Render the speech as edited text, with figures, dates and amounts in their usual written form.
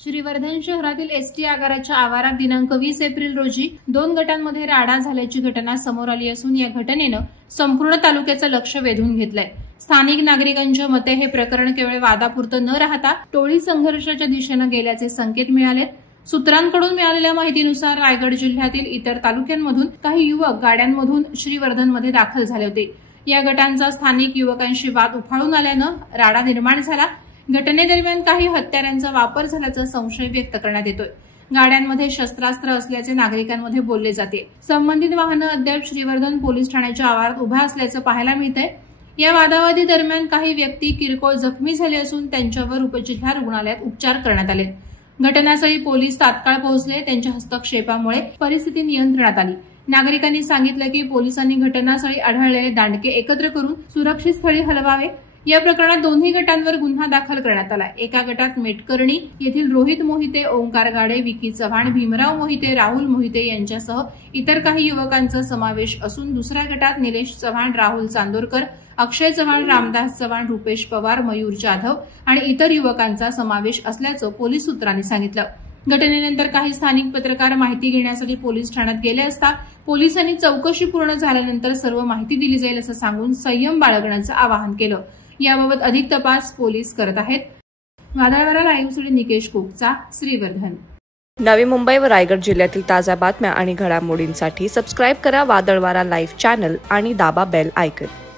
श्रीवर्धन शहरातील एसटी आगाराच्या आवारात दिनांक 20 एप्रिल रोजी 2 गटांमध्ये राडा झाल्याची घटना समोर आली असून या घटनेनं संपूर्ण तालुक्याचं लक्ष वेधून घेतलंय। स्थानिक नागरिकांच्या मते हे प्रकरण केवळ वादापुरतं न राहता टोळी संघर्षाच्या दिशेनं गेल्याचे संकेत मिळालेत। सूत्रांकडून मिळालेल्या माहितीनुसार रायगड जिल्ह्यातील इतर तालुक्यांमधून काही युवक गाड्यांमधून श्रीवर्धनमध्ये दाखल झाले होते। या गटांचा स्थानिक युवकांशी वाद उफाळून आल्यानं राडा निर्माण झाला। घटनेदरम्यान काही हत्यारांचा वापर झाल्याचा संशय व्यक्त करण्यात येतोय। गाड्यांमध्ये शस्त्रास्त्र असल्याचे नागरिकांमध्ये बोलले जाते। संबंधित वाहनं अद्याप श्रीवर्धन पोलीस ठाण्याच्या आवारात उभ्या असल्याचं पाहायला मिळतंय। या वादावादी दरम्यान काही व्यक्ती किरकोळ जखमी झाले असून त्यांच्यावर उपजिल्हा रुग्णालयात उपचार करण्यात आले। घटनास्थळी पोलीस तात्काळ पोहोचले। त्यांच्या हस्तक्षेपामुळे परिस्थिती नियंत्रणात आली। नागरिकांनी सांगितलं की पोलिसांनी घटनास्थळी आढळलेले दांडके एकत्र करून सुरक्षित स्थळी हलवावे। या प्रकरणात दोन्ही गटांवर गुन्हा दाखल करण्यात आला। एका गटात मेटकर्णी येथील रोहित मोहिते, ओंकार गाडे, विकी चव्हाण, भीमराव मोहिते, राहुल मोहिते यांच्यासह इतर काही युवकांचा समावेश असून दुसऱ्या गटात निलेश चव्हाण, राहुल चांदोरकर, अक्षय चव्हाण, रामदास चव्हाण, रुपेश पवार, मयूर जाधव आणि इतर युवकांचा समावेश असल्याचं पोलीस सूत्रांनी सांगितलं। घटनेनंतर काही स्थानिक पत्रकार माहिती घेण्यासाठी पोलीस ठाण्यात गेले असता पोलिसांनी चौकशी पूर्ण झाल्यानंतर सर्व माहिती दिली जाईल असं सांगून संयम बाळगण्याचं आवाहन केलं। याबाबत अधिक तपास पोलीस करत आहेत। वादळवारा लाईव्हसाठी निकेश कोकचा, श्रीवर्धन। नवी मुंबई व रायगड जिल्ह्यातील ताज्या बातम्या आणि घडामोडींसाठी सबस्क्राईब करा वादळवारा लाईव्ह चॅनल आणि दाबा बेल आयकॉन।